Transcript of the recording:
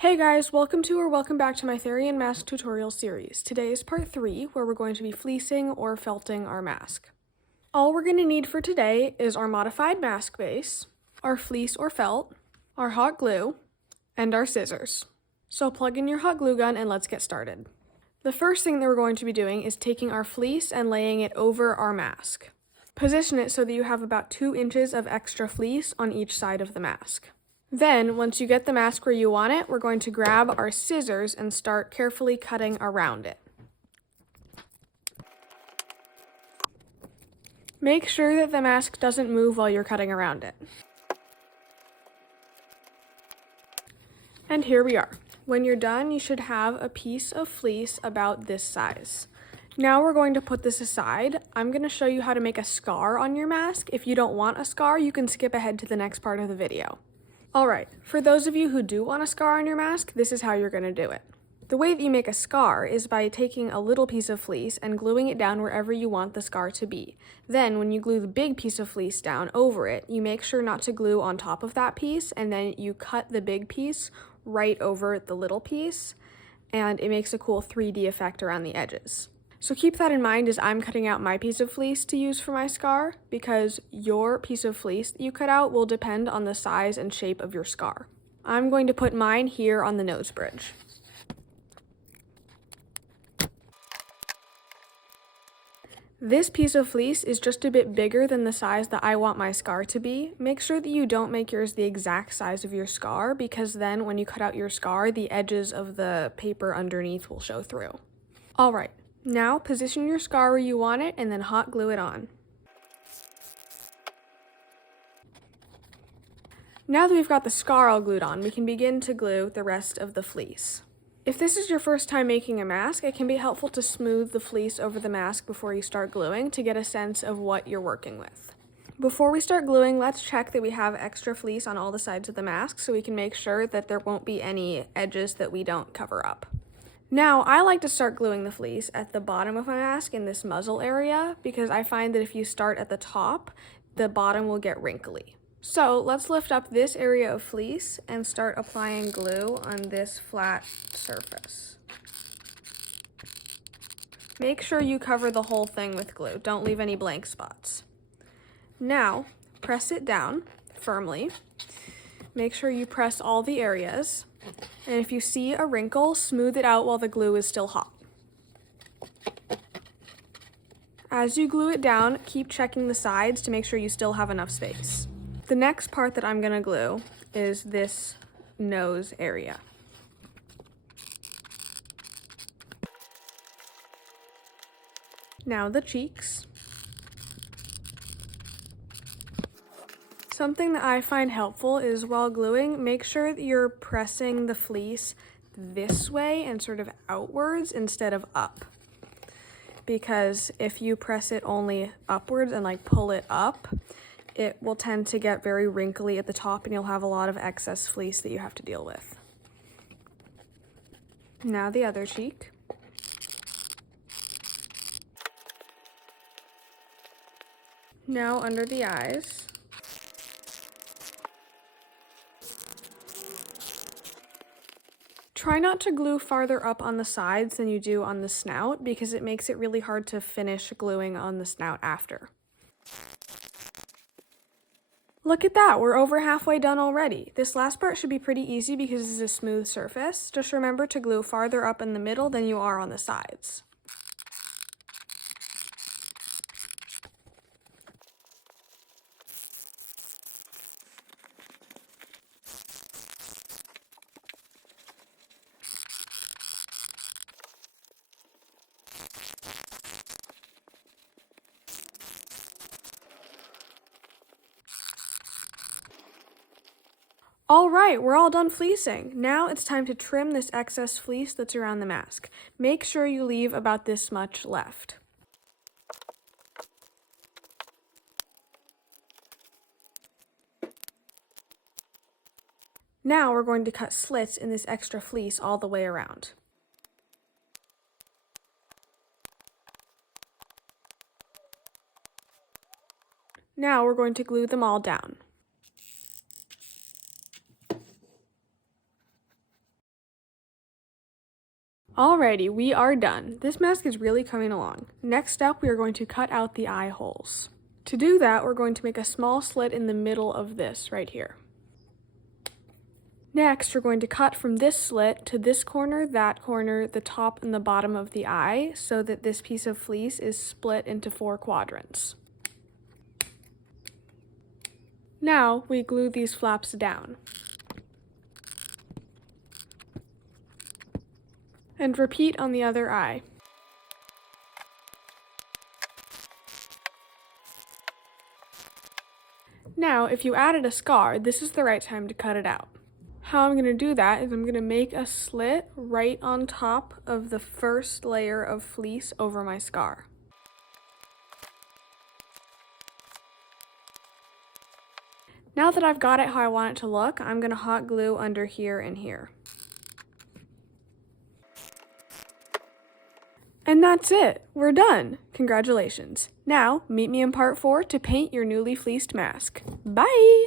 Hey guys, welcome back to my therian mask tutorial series. Today is part 3, where we're going to be fleecing or felting our mask. All we're going to need for today is our modified mask base, our fleece or felt, our hot glue, and our scissors. So plug in your hot glue gun and let's get started. The first thing that we're going to be doing is taking our fleece and laying it over our mask. Position it so that you have about 2 inches of extra fleece on each side of the mask. Then, once you get the mask where you want it, we're going to grab our scissors and start carefully cutting around it. Make sure that the mask doesn't move while you're cutting around it. And here we are. When you're done, you should have a piece of fleece about this size. Now we're going to put this aside. I'm going to show you how to make a scar on your mask. If you don't want a scar, you can skip ahead to the next part of the video. Alright, for those of you who do want a scar on your mask, this is how you're going to do it. The way that you make a scar is by taking a little piece of fleece and gluing it down wherever you want the scar to be. Then, when you glue the big piece of fleece down over it, you make sure not to glue on top of that piece, and then you cut the big piece right over the little piece, and it makes a cool 3D effect around the edges. So keep that in mind as I'm cutting out my piece of fleece to use for my scar, because your piece of fleece that you cut out will depend on the size and shape of your scar. I'm going to put mine here on the nose bridge. This piece of fleece is just a bit bigger than the size that I want my scar to be. Make sure that you don't make yours the exact size of your scar, because then when you cut out your scar, the edges of the paper underneath will show through. Alright. Now, position your scar where you want it and then hot glue it on. Now that we've got the scar all glued on, we can begin to glue the rest of the fleece. If this is your first time making a mask, it can be helpful to smooth the fleece over the mask before you start gluing to get a sense of what you're working with. Before we start gluing, let's check that we have extra fleece on all the sides of the mask so we can make sure that there won't be any edges that we don't cover up. Now, I like to start gluing the fleece at the bottom of my mask in this muzzle area because I find that if you start at the top, the bottom will get wrinkly. So let's lift up this area of fleece and start applying glue on this flat surface. Make sure you cover the whole thing with glue. Don't leave any blank spots. Now, press it down firmly. Make sure you press all the areas. And if you see a wrinkle, smooth it out while the glue is still hot. As you glue it down, keep checking the sides to make sure you still have enough space. The next part that I'm going to glue is this nose area. Now the cheeks. Something that I find helpful is while gluing, make sure that you're pressing the fleece this way and sort of outwards instead of up. Because if you press it only upwards and like pull it up, it will tend to get very wrinkly at the top and you'll have a lot of excess fleece that you have to deal with. Now the other cheek. Now under the eyes. Try not to glue farther up on the sides than you do on the snout because it makes it really hard to finish gluing on the snout after. Look at that, we're over halfway done already. This last part should be pretty easy because it's a smooth surface. Just remember to glue farther up in the middle than you are on the sides. Alright, we're all done fleecing. Now it's time to trim this excess fleece that's around the mask. Make sure you leave about this much left. Now we're going to cut slits in this extra fleece all the way around. Now we're going to glue them all down. Alrighty, we are done. This mask is really coming along. Next up, we are going to cut out the eye holes. To do that, we're going to make a small slit in the middle of this right here. Next, we're going to cut from this slit to this corner, that corner, the top and the bottom of the eye so that this piece of fleece is split into 4 quadrants. Now, we glue these flaps down. And repeat on the other eye. Now, if you added a scar, this is the right time to cut it out. How I'm going to do that is I'm going to make a slit right on top of the first layer of fleece over my scar. Now that I've got it how I want it to look, I'm going to hot glue under here and here. And that's it. We're done. Congratulations. Now, meet me in part 4 to paint your newly fleeced mask. Bye!